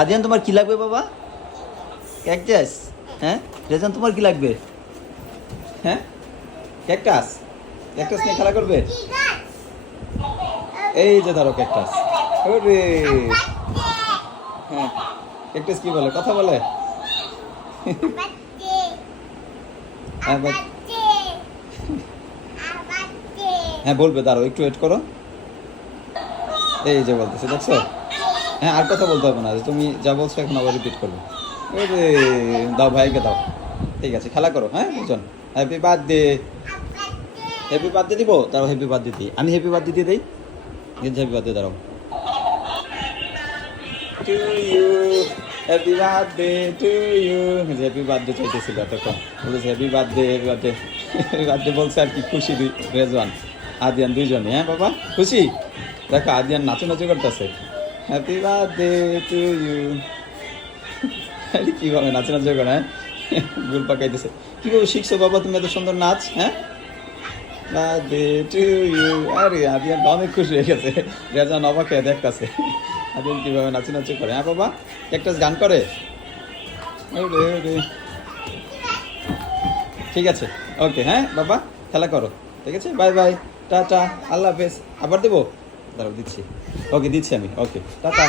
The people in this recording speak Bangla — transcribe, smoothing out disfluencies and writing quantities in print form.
আদিয়ান তোমার কি লাগবে বাবা? ক্যাকটাস? হ্যাঁ রেজান তোমার কি লাগবে? হ্যাঁ ক্যাকটাস? ক্যাকটাস নিয়ে খেলা করবে? এই যে ধরো ক্যাকটাস। ওরে হ্যাঁ ক্যাকটাস কি বলে, কথা বলে? হ্যাঁ হ্যাঁ বলবে, দাঁড়াও একটু ওয়েট করো। এই যে বলতেছে, দেখছো? হ্যাঁ আর কথা বলতে হবে না, তুমি যা বলছো এখন আবার রিপিট করবে। ওরে দাও ভাইকে দাও। ঠিক আছে খেলা করো, হ্যাঁ দুজন। Happy birthday. হ্যাপি বার্থডে দিব, দাঁড়াও হ্যাপি বার্থডে দিই, আমি হ্যাপি বার্থডে দিয়ে দিই। হ্যাপি বার্থডে দাঁড়াও। To you, happy birthday to you. Happy birthday চাইতেছিল এতক্ষণ, বলেছে happy birthday happy birthday happy birthday বলছে আর কি, খুশি রেজওয়ান আদিয়ান দুইজনে। হ্যাঁ বাবা খুশি? দেখো আদিয়ান নাচু করতেছে। Happy birthday to you. কীভাবে নাচু করে, হ্যাঁ গুল পাকাইতেছে। কীভাবে শিখছো বাবা তুমি এত সুন্দর নাচ? হ্যাঁ বার্থডে টু ইউ। আরে আদিয়ান অনেক খুশি হয়ে গেছে, রেজওয়ান অবাক হয়ে দেখতেছে আদিয়ান কীভাবে নাচু করে। হ্যাঁ বাবা একটা গান করে। ওরে ওরে ঠিক আছে, ওকে হ্যাঁ বাবা খেলা করো, ঠিক আছে বাই বাই, টাটা, আল্লাহ হাফেজ। আবার দেবো, দাঁড়াও দিচ্ছি, ওকে দিচ্ছি আমি, ওকে টাটা।